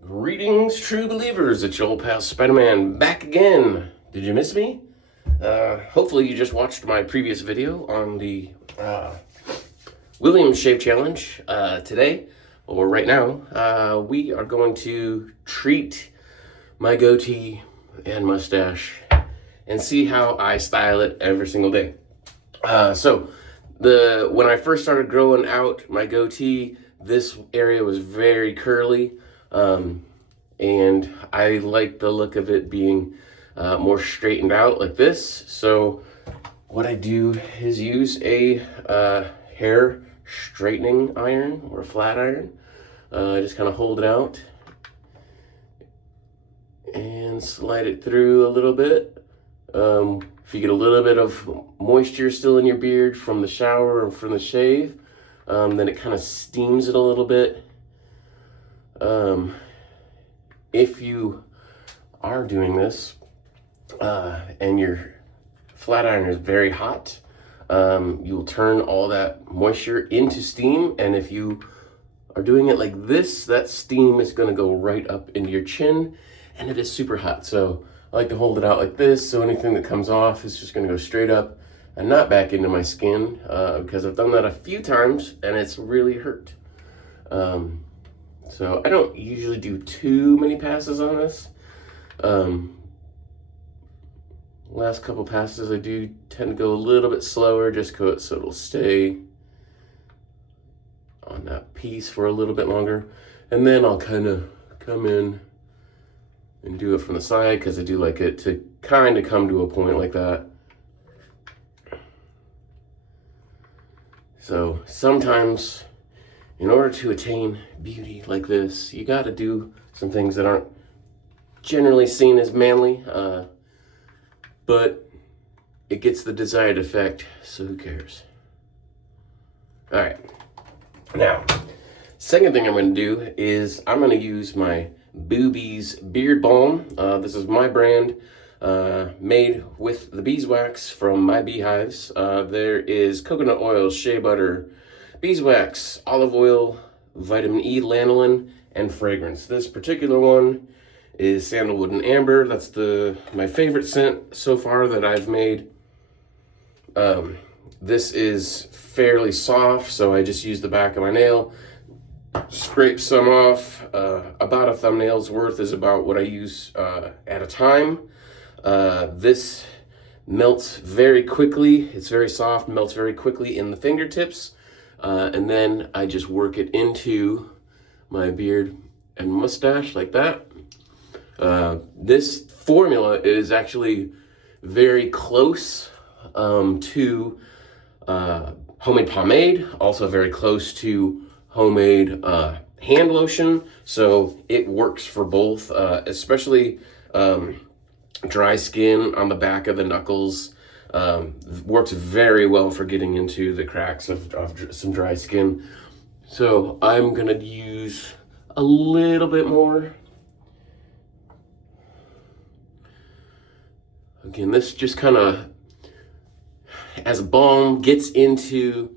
Greetings, true believers. It's your old pal Spider-Man back again. Did you miss me? Hopefully you just watched my previous video on the Williams Shave Challenge. Today, or right now, we are going to treat my goatee and mustache and see how I style it every single day. When I first started growing out my goatee, this area was very curly. And I like the look of it being more straightened out like this. So what I do is use a hair straightening iron or a flat iron. I just kind of hold it out and slide it through a little bit. If you get a little bit of moisture still in your beard from the shower or from the shave, then it kind of steams it a little bit. If you are doing this and your flat iron is very hot, you will turn all that moisture into steam. And if you are doing it like this, that steam is going to go right up into your chin, and it is super hot. So I like to hold it out like this, so anything that comes off is just going to go straight up and not back into my skin, because I've done that a few times and it's really hurt. So I don't usually do too many passes on this. Last couple passes I do tend to go a little bit slower just so it'll stay on that piece for a little bit longer. And then I'll kind of come in and do it from the side, because I do like it to kind of come to a point like that. So sometimes, in order to attain beauty like this, you got to do some things that aren't generally seen as manly, but it gets the desired effect, so who cares? All right. Now, second thing I'm going to do is I'm going to use my Boobies Beard Balm. This is my brand, made with the beeswax from my beehives. There is coconut oil, shea butter, beeswax, olive oil, vitamin E, lanolin, and fragrance. This particular one is sandalwood and amber. That's my favorite scent so far that I've made. This is fairly soft, so I just use the back of my nail, scrape some off. About a thumbnail's worth is about what I use at a time. This melts very quickly. It's very soft, melts very quickly in the fingertips. And then I just work it into my beard and mustache like that. This formula is actually very close to homemade pomade, also very close to homemade hand lotion. So it works for both, especially dry skin on the back of the knuckles. Works very well for getting into the cracks of some dry skin. So I'm gonna use a little bit more. Again, this just kind of, as a balm, gets into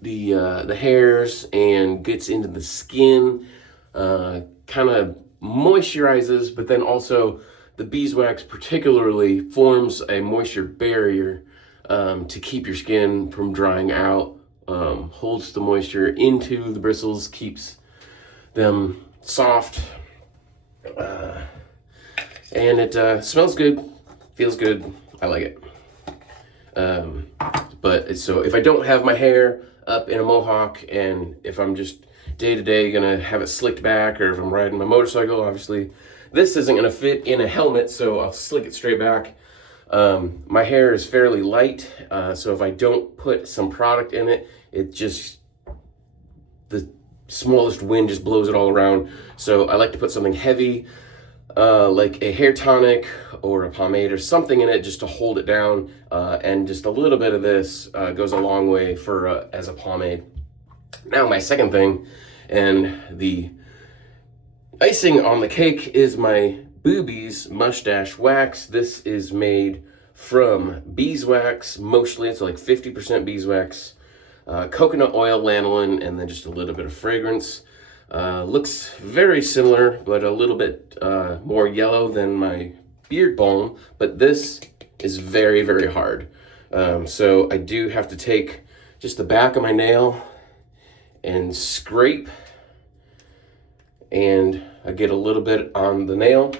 the hairs and gets into the skin, kind of moisturizes, but then also the beeswax particularly forms a moisture barrier to keep your skin from drying out, holds the moisture into the bristles, keeps them soft, and it smells good, feels good. I like it. So if I don't have my hair up in a mohawk, and if I'm just day to day gonna have it slicked back, or if I'm riding my motorcycle, obviously this isn't gonna fit in a helmet, so I'll slick it straight back. My hair is fairly light, so if I don't put some product in it, the smallest wind just blows it all around. So I like to put something heavy, like a hair tonic or a pomade or something in it, just to hold it down, and just a little bit of this goes a long way for as a pomade. Now my second thing, and the icing on the cake, is my Boobies Mustache Wax. This is made from beeswax, mostly. It's like 50% beeswax, coconut oil, lanolin, and then just a little bit of fragrance. Looks very similar, but a little bit more yellow than my beard balm, but this is very, very hard. So I do have to take just the back of my nail and scrape, and I get a little bit on the nail.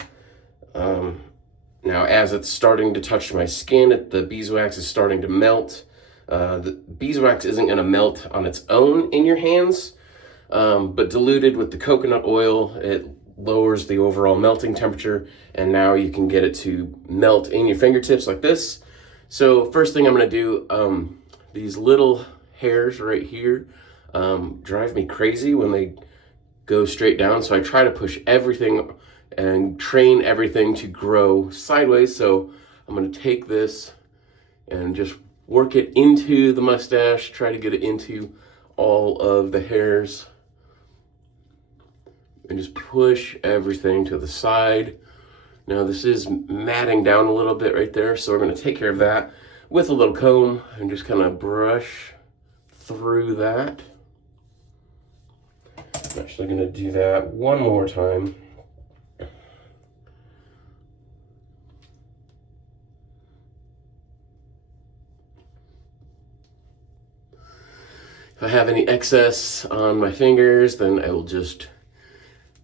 Now, as it's starting to touch my skin, the beeswax is starting to melt. The beeswax isn't going to melt on its own in your hands, but diluted with the coconut oil, it lowers the overall melting temperature, and now you can get it to melt in your fingertips like this. So first thing I'm going to do, these little hairs right here drive me crazy when they go straight down, so I try to push everything and train everything to grow sideways. So I'm going to take this and just work it into the mustache, try to get it into all of the hairs, and just push everything to the side. Now this is matting down a little bit right there, so we're going to take care of that with a little comb and just kind of brush through that. I'm actually going to do that one more time. If I have any excess on my fingers, then I will just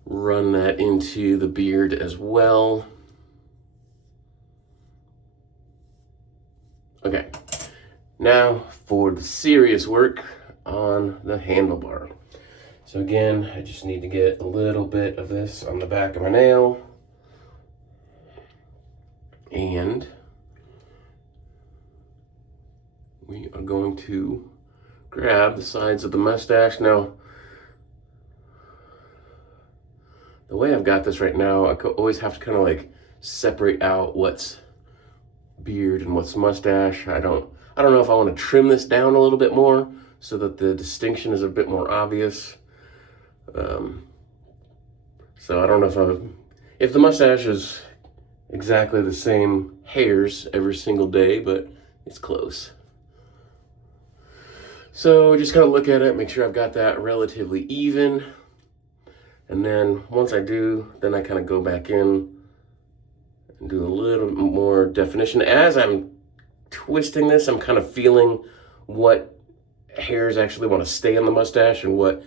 run that into the beard as well. Okay, now for the serious work on the handlebar. So again, I just need to get a little bit of this on the back of my nail. And we are going to grab the sides of the mustache. Now, the way I've got this right now, I always have to kind of like separate out what's beard and what's mustache. I don't know if I want to trim this down a little bit more so that the distinction is a bit more obvious. So I don't know if the mustache is exactly the same hairs every single day, but it's close. So just kind of look at it, make sure I've got that relatively even. And then once I do, then I kind of go back in and do a little more definition. As I'm twisting this, I'm kind of feeling what hairs actually want to stay on the mustache and what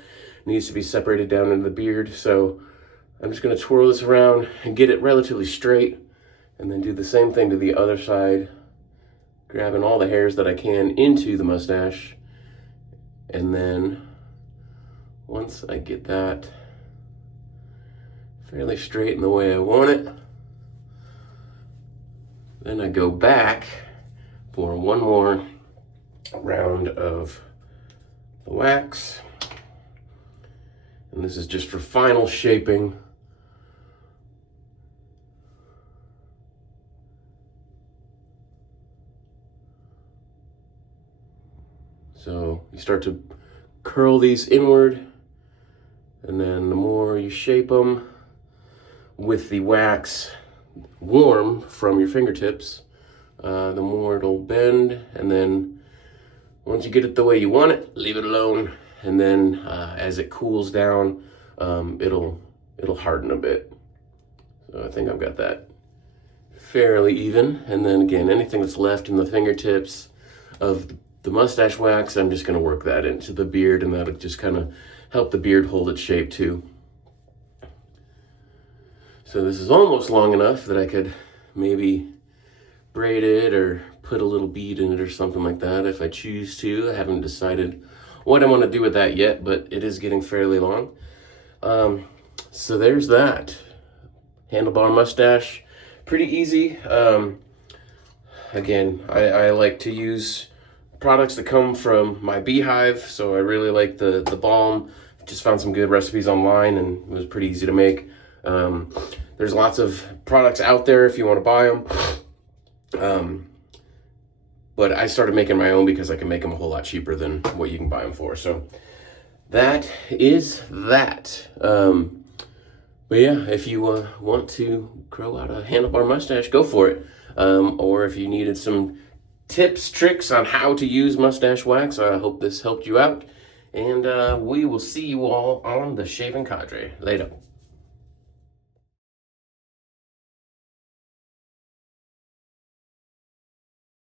needs to be separated down into the beard. So I'm just going to twirl this around and get it relatively straight, and then do the same thing to the other side, grabbing all the hairs that I can into the mustache. And then once I get that fairly straight in the way I want it, then I go back for one more round of the wax. And this is just for final shaping. So you start to curl these inward, and then the more you shape them with the wax warm from your fingertips, the more it'll bend. And then once you get it the way you want it, leave it alone. And then as it cools down, it'll harden a bit. So I think I've got that fairly even. And then again, anything that's left in the fingertips of the mustache wax, I'm just going to work that into the beard, and that'll just kind of help the beard hold its shape too. So this is almost long enough that I could maybe braid it or put a little bead in it or something like that if I choose to. I haven't decided what I want to do with that yet, but it is getting fairly long. So there's that. Handlebar mustache. Pretty easy. Again, I like to use products that come from my beehive, so I really like the balm. Just found some good recipes online, and it was pretty easy to make. There's lots of products out there if you want to buy them. But I started making my own because I can make them a whole lot cheaper than what you can buy them for. So that is that. But yeah, if you want to grow out a handlebar mustache, go for it. Or if you needed some tips, tricks on how to use mustache wax, I hope this helped you out. And we will see you all on the Shaving Cadre. Later.